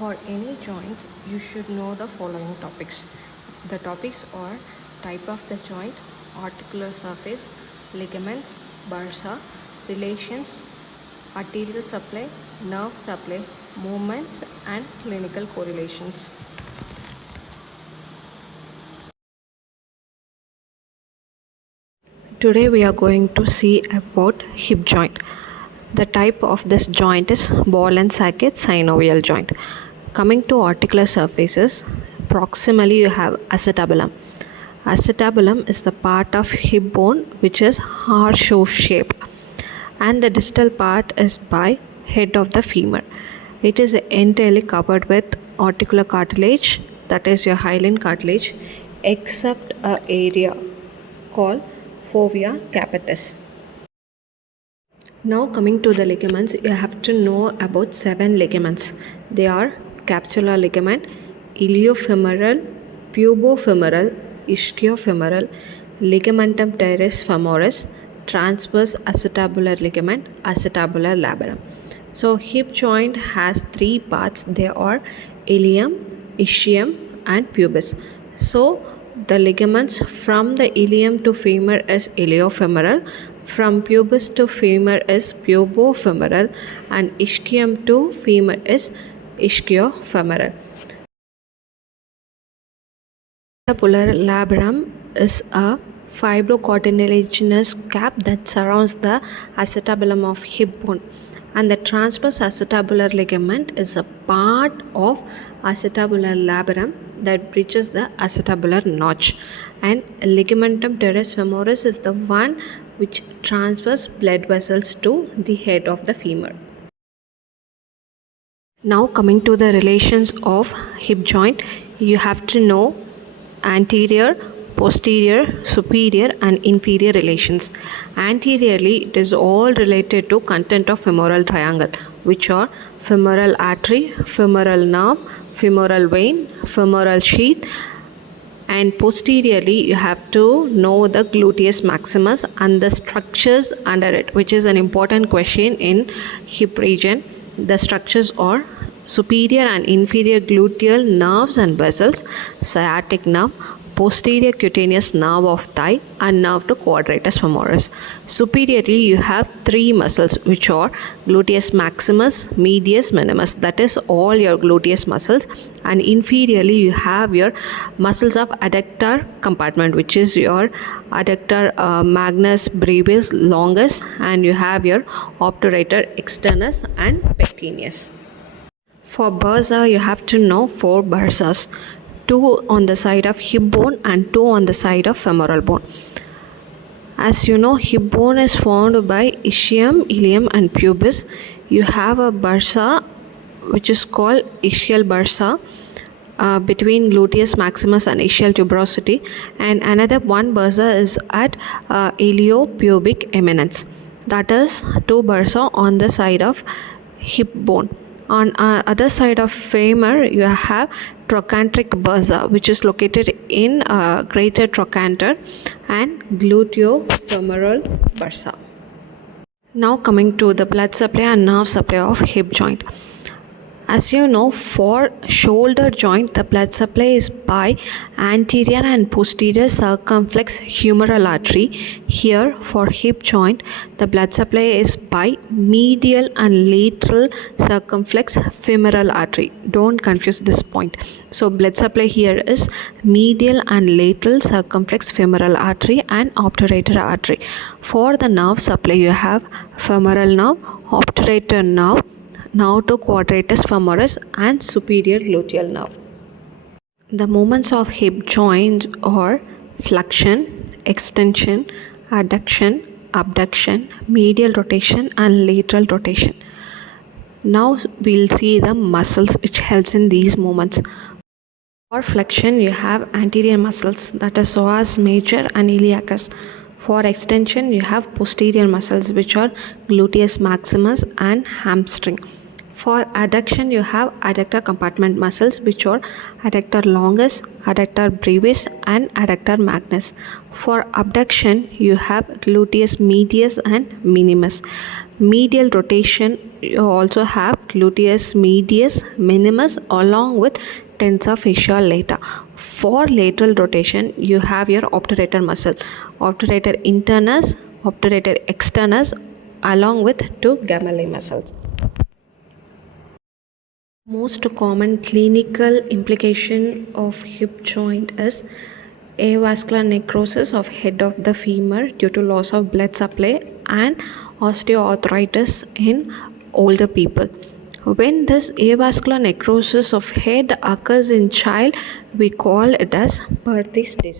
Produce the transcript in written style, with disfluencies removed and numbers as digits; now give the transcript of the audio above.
For any joints, you should know the following topics. The topics are type of the joint, articular surface, ligaments, bursa, relations, arterial supply, nerve supply, movements, and clinical correlations. Today we are going to see about hip joint. The type of this joint is ball and socket synovial joint. Coming to articular surfaces, proximally you have acetabulum. Acetabulum is the part of hip bone which is horseshoe shape, and the distal part is by head of the femur. It is entirely covered with articular cartilage, that is your hyaline cartilage, except a area called fovea capitis. Now coming to the ligaments, you have to know about 7 ligaments. They are capsular ligament, iliofemoral, pubofemoral, ischiofemoral, ligamentum teres femoris, transverse acetabular ligament, acetabular labrum. So hip joint has 3 parts. They are ilium, ischium and pubis. So the ligaments from the ilium to femur is iliofemoral, from pubis to femur is pubofemoral, and ischium to femur is ischiofemoral. Acetabular labrum is a fibrocartilaginous cap that surrounds the acetabulum of hip bone, and the transverse acetabular ligament is a part of acetabular labrum that bridges the acetabular notch, and ligamentum teres femoris is the one which transfers blood vessels to the head of the femur. Now coming to the relations of hip joint, you have to know anterior, posterior, superior and inferior relations. Anteriorly, it is all related to content of femoral triangle, which are femoral artery, femoral nerve, femoral vein, femoral sheath, and posteriorly you have to know the gluteus maximus and the structures under it, which is an important question in hip region. The structures are superior and inferior gluteal nerves and vessels, sciatic nerve, posterior cutaneous nerve of thigh and nerve to quadratus femoris. Superiorly you have 3 muscles, which are gluteus maximus, medius, minimus, that is all your gluteus muscles, and inferiorly you have your muscles of adductor compartment, which is your adductor magnus brevis longus, and you have your obturator externus and pectineus. For bursa, you have to know 4 bursas, 2 on the side of hip bone and 2 on the side of femoral bone. As you know, hip bone is formed by ischium, ilium and pubis. You have a bursa which is called ischial bursa between gluteus maximus and ischial tuberosity, and another one bursa is at iliopubic eminence. That is 2 bursa on the side of hip bone. On other side of femur, you have trochanteric bursa, which is located in greater trochanter, and gluteofemoral bursa. Now coming to the blood supply and nerve supply of hip joint. As you know, for shoulder joint, the blood supply is by anterior and posterior circumflex humeral artery. Here, for hip joint, the blood supply is by medial and lateral circumflex femoral artery. Don't confuse this point. So, blood supply here is medial and lateral circumflex femoral artery and obturator artery. For the nerve supply, you have femoral nerve, obturator nerve, nerve to quadratus femoris and superior gluteal nerve. The movements of hip joint are flexion, extension, adduction, abduction, medial rotation and lateral rotation. Now we'll see the muscles which helps in these movements. For flexion, you have anterior muscles, that is psoas major and iliacus. For extension, you have posterior muscles, which are gluteus maximus and hamstring. For adduction, you have adductor compartment muscles, which are adductor longus, adductor brevis and adductor magnus. For abduction, you have gluteus medius and minimus. Medial rotation, you also have gluteus medius minimus along with tensor fascia lata. For lateral rotation, you have your obturator muscle, obturator internus, obturator externus along with two gemelli muscles. Most common clinical implication of hip joint is avascular necrosis of head of the femur due to loss of blood supply and osteoarthritis in older people. When this avascular necrosis of head occurs in child, we call it as Perthes disease.